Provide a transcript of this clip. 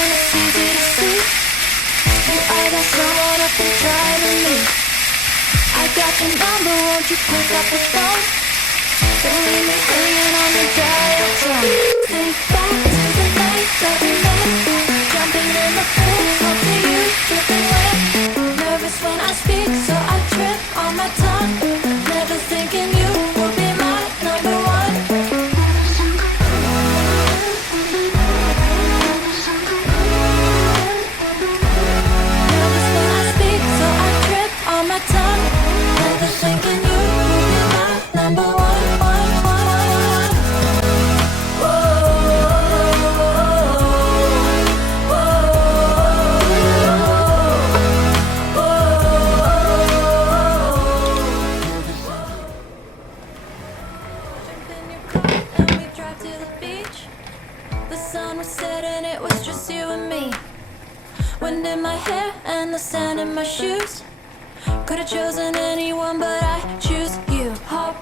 and it's easy to see. You either someone up and driving me. I got your number, won't you pick up the phone? Don't leave me hanging on the dial tone. Think back to the night that we met, jumping in the pool, talk to you, dripping wet. Nervous when I speak, so I trip on my tongue. Never thinking you would be my number one. Nervous when I speak, so I trip on my tongue. Never thinking you would be my number one. Wind in my hair and the sand in my shoes. Could've chosen anyone, but I choose you. Hop